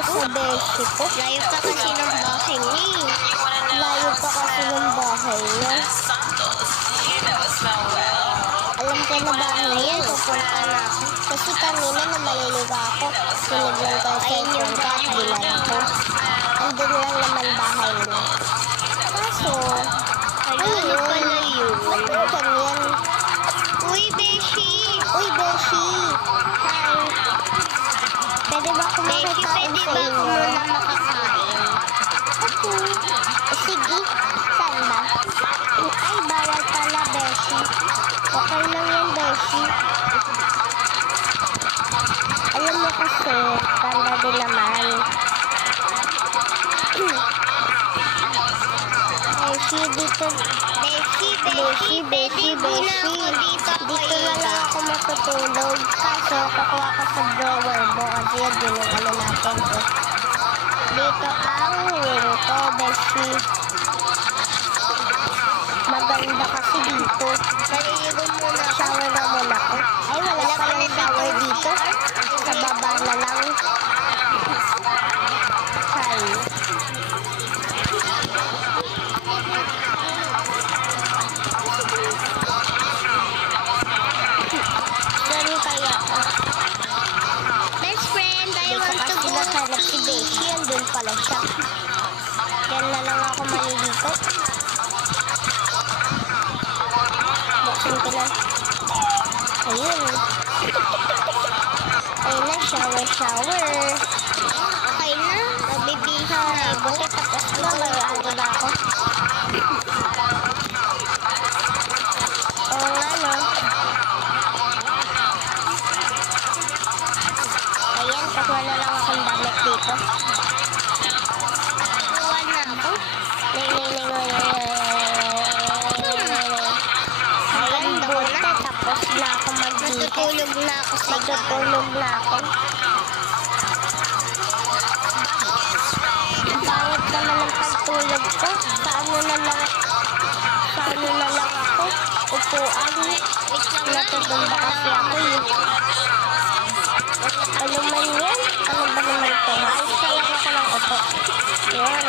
sa beshi ko. Layo pa kasi ng bahay niya. Layo pa kasi ng bahay niya. Alam ko na bahay niya. Pupunta na ako. Kasi kanina na maliligo ako. Siniglan ko yung Ayun yung cellphone ko at bahay dinala ko. niya. Andun lang naman bahay niya. Kaso, Ano pala yun? ba't mo ganyan? Uy, Beshi! Uy, Beshi! Hi! Pwede ba ako Beshi, makikain pwede sa ba ako inyo? muna makakain? Okay. Sige, saan ba? Ay, bawal pala, Beshi. Okay lang yan, Beshi. Alam mo kasi, ganda din naman. Beshi, dito. Beshi, pwede muna ako dito. Dito na lang ako matutulog. Kaso, kukuha ko sa drawer mo. Kasi yun yung ano natin eh. Dito ang room ko, Beshi. Maganda kasi dito. Maliligo muna ako. Shower na muna ako. Ay, wala pa lang shower dito. Sa baba na lang. Hi. Saan kaya? Best friend, I Hindi ko want to kasi go. nahanap si Beshi. Andun pala siya. Yan na lang ako maliligo. Buksan ko na. Ayun. Ayun na, shower. Okay na? Nagbibihis na Hi, ako. buti tapos na. May ano na ako. Oo nga, no? Ayan, kukuha na lang akong damit dito. Kuha na ako. Ayan, buti. Tapos na ako mag-dito. Natutulog na ako sa Natutulog na ako. Ang pangit naman ang pagtulog ko. Paano na lang ako? Upuan. Wait lang nga. Natutulog kasi ako eh. Ano man yan? Ano ba naman ito? Ayos na lang ako ng upo. Yan.